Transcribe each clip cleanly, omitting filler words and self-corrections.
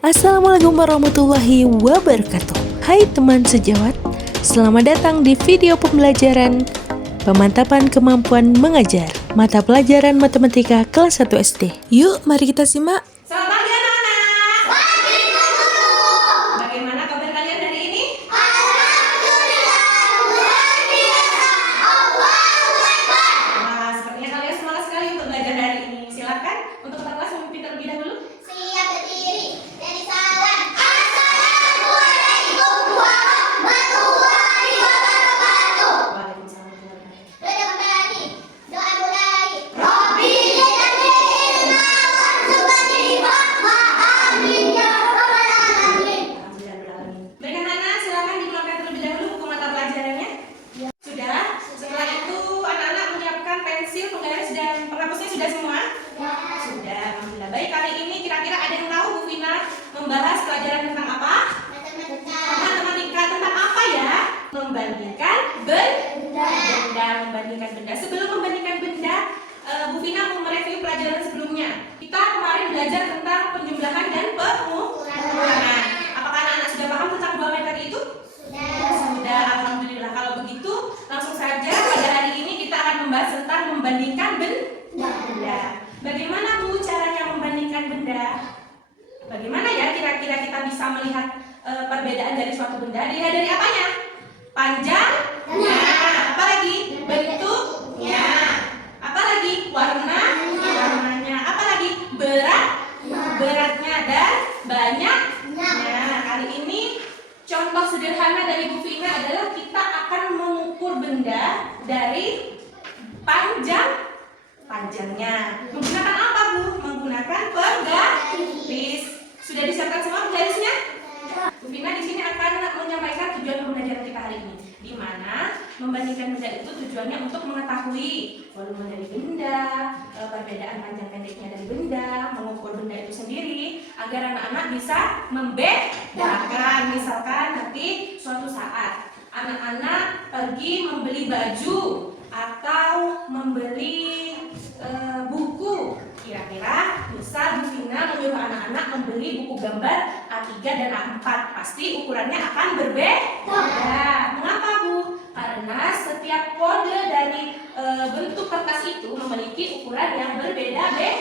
Assalamualaikum warahmatullahi wabarakatuh. Hai teman sejawat, selamat datang di video pembelajaran pemantapan kemampuan mengajar mata pelajaran matematika kelas 1 SD. Yuk, mari kita simak. Selamat pagi anak-anak. Bagaimana kabar kalian hari ini? Nah, sepertinya kalian semangat sekali untuk belajar hari ini. Silakan untuk ketua kelas memimpin terlebih dahulu. Siap berdiri dari salam. Assalamualaikum warahmatullahi wabarakatuh. Waalaikumsalam warahmatullahi wabarakatuh. Doa kembali, doa mulai. Rabbi jadi'na warzuqni amin ya rabbal alamin. Alhamdulillah. Baik anak-anak, silakan dikeluarkan terlebih dahulu buku mata pelajarannya. Sudah? Setelah itu anak-anak menyiapkan pensil, penggaris dan penghapusnya sudah semua? Sudah, alhamdulillah. Baik, kali ini kira-kira ada yang tahu Bu Vina membahas pelajaran tentang apa? Matematika tentang apa ya? Membandingkan membandingkan benda. Sebelum membandingkan benda, Bu Vina mau mereview pelajaran sebelumnya. Kita kemarin belajar tentang penjumlahan dan pengurangan. Apakah anak-anak sudah paham tentang dua metode itu? Sudah, alhamdulillah. Kalau begitu, langsung saja pada hari ini kita akan membahas tentang membandingkan benda. Bagaimana Bu caranya membandingkan benda? Bagaimana ya kira-kira kita bisa melihat perbedaan dari suatu benda? Dilihat dari apanya? Panjangnya, apa lagi? Bentuknya, apa lagi? Warnanya, apa lagi? Beratnya dan banyaknya. Kali ini contoh sederhana dari Bu Vina adalah kita akan mengukur benda dari panjangnya. Menggunakan apa Bu? Menggunakan penggaris. Sudah disiapkan semua penggarisnya? Bu Vina di sini akan menyampaikan tujuan pembelajaran kita hari ini, di mana membandingkan benda itu tujuannya untuk mengetahui volume dari benda, perbedaan panjang pendeknya dari benda, mengukur benda itu sendiri, agar anak-anak bisa membedakan. Misalkan nanti suatu saat anak-anak pergi membeli baju atau membeli buku, kira-kira bisa Bu Vina menyuruh anak-anak membeli buku gambar A3 dan A4. Pasti ukurannya akan berbeda. Mengapa Bu? Karena setiap kode dari bentuk kertas itu memiliki ukuran yang berbeda-beda.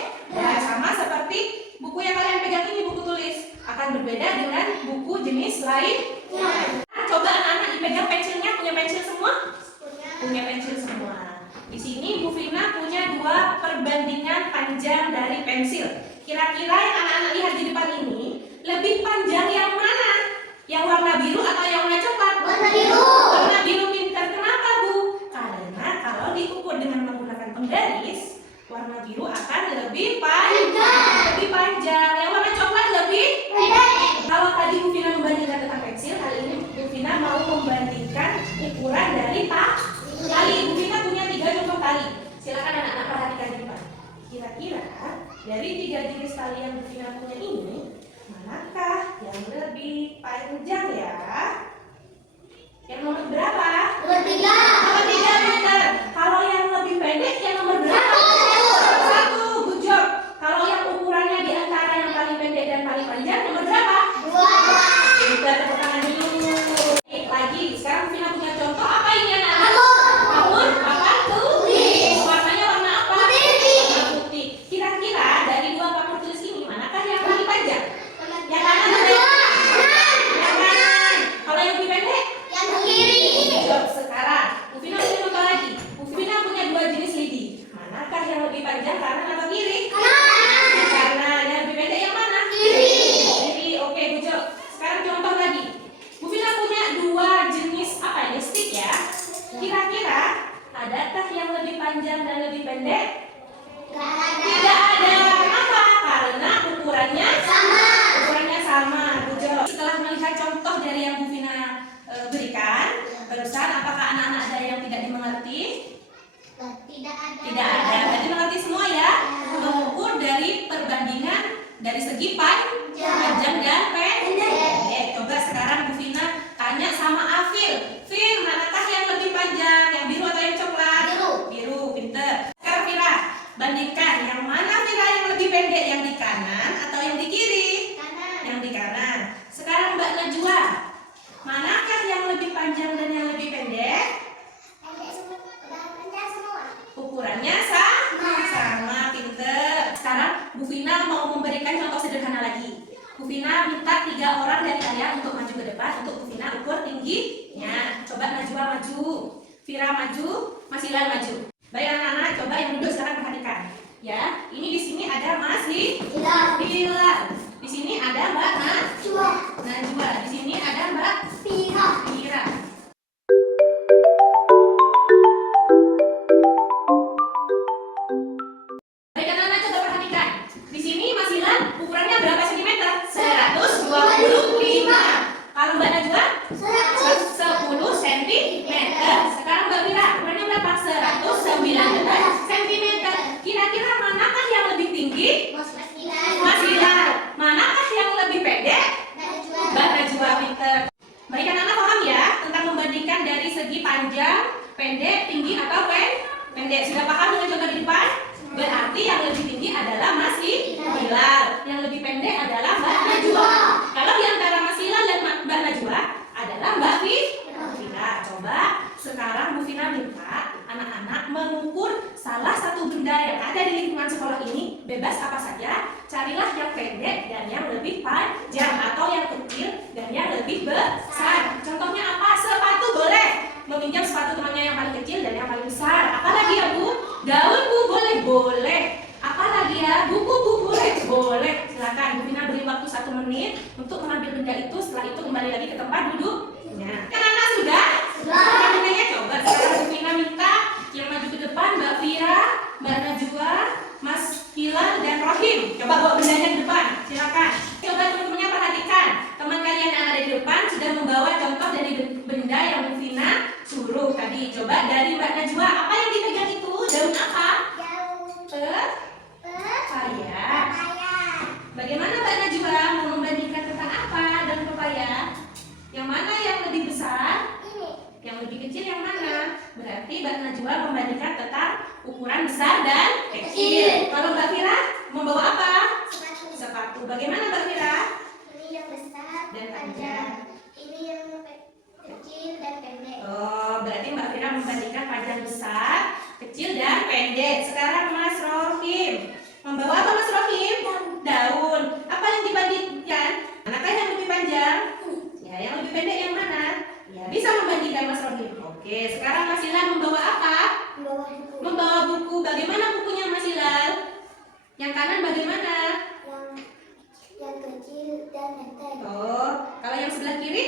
Sama seperti buku yang kalian pegang ini, buku tulis, akan berbeda dengan buku jenis lain. Coba anak-anak dipegang pensilnya, punya pensil semua? Punya pensil semua. Di sini Bu Vina punya dua perbandingan panjang dari pensil. Kira-kira yang anak-anak lihat di depan ini, lebih panjang yang mana? Yang warna biru atau yang warna coklat? Warna biru. Warna biru pintar. Kenapa Bu? Karena kalau diukur dengan menggunakan penggaris, warna biru akan lebih panjang. Yang warna coklat lebih pendek. Kalau tadi Bu Vina membandingkan tentang pensil, kali ini Bu Vina mau membandingkan ukuran dari tali. Bu Vina punya 3 contoh tali. Silakan anak-anak perhatikan di depan. Kira-kira dari 3 jenis tali yang Bu Vina punya ini, manakah yang lebih panjang ya? Yang nomor berapa? Nomor 3. Nomor 3 benar. Kalau yang lebih pendek yang nomor berapa? 1. Good job. Kalau yang ukurannya di antara yang paling pendek dan paling panjang nomor berapa? 2. Kita tepuk tangan dulu. Lagi, sekarang Bu Vina punya contoh. Apa ini anak-anak? Tahun apa tulis? Warnanya warna apa? Warna putih. Kira-kira dari 2 papan tulis ini manakah yang paling panjang? Yang kanan atau yang kanan? Kalau yang lebih pendek? Yang kiri. Jawab sekarang. Bu Vina punya contoh lagi. Bu Vina punya 2 jenis lidi. Manakah yang lebih panjang, kanan atau kiri? Kanan. Yang lebih pendek yang mana? Kiri. Oke, Bu Jo. Sekarang contoh lagi. Bu Vina punya 2 jenis apa ini? Stick ya. Kira-kira adakah yang lebih panjang dan lebih pendek? Tidak ada. Kenapa? Karena ukurannya sama. Bu Jo. Setelah melihat contoh dari yang Bu Vina berikan, barusan apakah anak-anak ada yang tidak dimengerti? Tidak ada. Berarti mengerti semua ya? Mengukur dari perbandingan dari segi panjang dan pendek. Coba sekarang Bu Vina tanya sama Afil. Fil, manakah yang lebih panjang? Yang biru atau yang coklat? Biru, pinter. Sekarang Vira, bandingkan yang mana Vira yang lebih pendek, yang di kanan atau yang di kiri? Yang di Bu Vina mau memberikan contoh sederhana lagi. Bu Vina minta 3 orang dari kalian untuk maju ke depan untuk Bu Vina ukur tingginya. Coba Najwa maju, Vira maju, Masila maju. Baik anak-anak, coba yang duduk sekarang perhatikan. Ya, ini di sini ada Mas Hilal. Di sini ada Mbak Najwa. Di sini ada Mbak Vira. Baik anak-anak, coba perhatikan. Di sini Mas Hilal ukurannya berapa sentimeter? 125. Kalau Mbak Najwa 10 cm. Sekarang Mbak Vira ukurannya berapa? 119 cm. Kira-kira manakah yang lebih tinggi? Mas Hilal. Manakah yang lebih pendek? Mbak Najwa, pinter. Baik anak-anak, paham ya tentang membandingkan dari segi panjang, pendek, tinggi atau pendek? Sudah paham dengan contoh di depan? Berarti yang lebih tinggi adalah Mas Hilal, yang lebih pendek adalah Mbak Najwa. Kalau di antara Mas Hilal dan Mbak Najwa adalah Mbak Vira. Coba sekarang Bu Vina minta anak-anak mengukur salah satu benda yang ada di lingkungan sekolah ini, bebas apa saja. Carilah yang pendek dan yang lebih panjang, atau yang kecil dan yang lebih besar. Contohnya apa? Sepatu boleh. Meminjam sepatu temannya yang paling kecil dan yang paling besar. Apalagi ya Bu? Daun Bu boleh. Apalagi ya? Buku Bu boleh. Silakan Bu Vina beri waktu 1 menit untuk mengambil benda itu. Setelah itu kembali lagi ke tempat duduknya. Anak-anak sudah? Bendanya coba sekarang Bu Vina minta yang maju ke depan Mbak Vira, Mbak Najwa, Mas Hilal dan Rohim. Coba bawa bendanya ke depan. Silakan. Coba teman-temannya perhatikan. Teman kalian yang ada di depan sudah membawa contoh dari benda yang Bu Vina suruh tadi. Coba dari Mbak Najwa, apa yang dipegang itu? Daun apa? Pepaya. Bagaimana Mbak Najwa mau membandingkan tentang apa daun pepaya? Yang mana yang lebih besar? Yang lebih kecil yang mana? Berarti Mbak Najwa membandingkan tentang ukuran besar dan kecil. Kalau Mbak Vira membawa apa? Sepatu. Bagaimana Mbak Vira? Ini yang besar Dan panjang. Ini yang kecil dan pendek. Oh, berarti Mbak Vira membandingkan panjang besar, kecil dan pendek. Sekarang Mas Rohim membawa apa Mas Rohim? Daun. Apa yang dibandingkan? Manakah yang lebih panjang? Ya, yang lebih pendek yang mana? Ya, bisa membandingkan Mas Rohim. Oke, sekarang Mas Hilal membawa apa? Membawa buku. Bagaimana bukunya Mas Hilal? Yang kanan bagaimana? Yang kecil dan enteng. Oh, kalau yang sebelah kiri?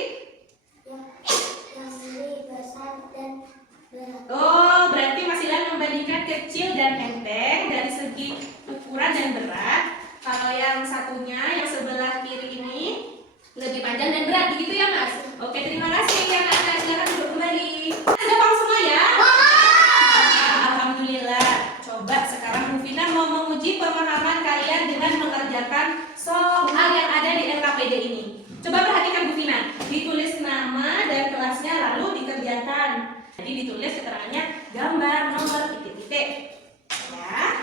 Yang ini besar dan berat. Oh, berarti Mas Hilal membandingkan kecil dan enteng dari segi ukuran dan berat. Kalau yang satunya, yang sebelah kiri ini lebih panjang dan berat, begitu ya Mas? Oke, terima kasih ya anak-anak. Silakan duduk kembali. Sudah paham semua ya? Alhamdulillah. Coba sekarang Bu Vina mau menguji pemahaman kalian dengan mengerjakan soal yang ada di LKPD ini. Coba perhatikan Bu Vina. Ditulis nama dan kelasnya lalu dikerjakan. Jadi ditulis keterangannya gambar, nomor, titik-titik. Ya.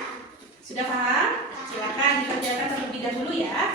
Sudah paham? Silakan dikerjakan terlebih dahulu ya.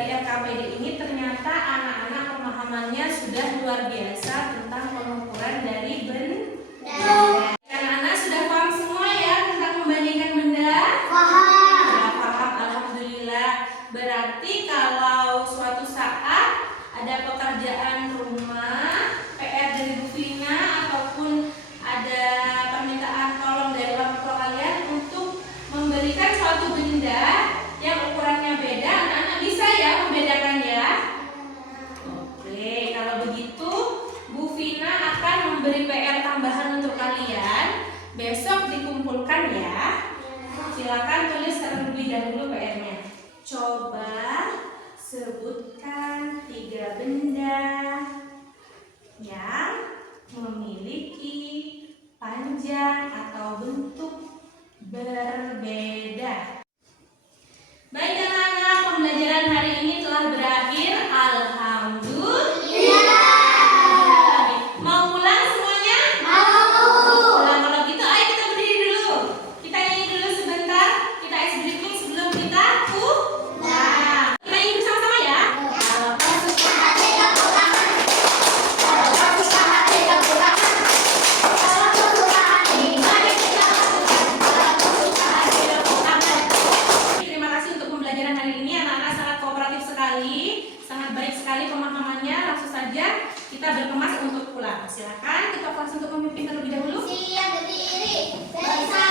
LKPD ini ternyata anak-anak pemahamannya sudah luar biasa tentang pengukuran dari benda. Anak-anak sudah paham semua ya tentang membandingkan benda? Sudah paham, alhamdulillah. Berarti kalau suatu saat ada pekerjaan rumah, PR dari Bu Vina ataupun ada permintaan tolong dari orang tua kalian untuk memberikan suatu benda yang ukurannya beda, anak-anak bisa ya membedakan ya? Oke, kalau begitu Bu Vina akan memberi PR tambahan untuk kalian. Besok dikumpulkan ya. Silakan tulis terlebih dahulu PR-nya. Coba sebutkan 3 benda yang memiliki panjang atau bentuk berbeda. sekali pemahamannya. Langsung saja kita berkemas untuk pulang. Silakan kita kelas untuk memimpin terlebih dahulu. Siap berdiri bersama.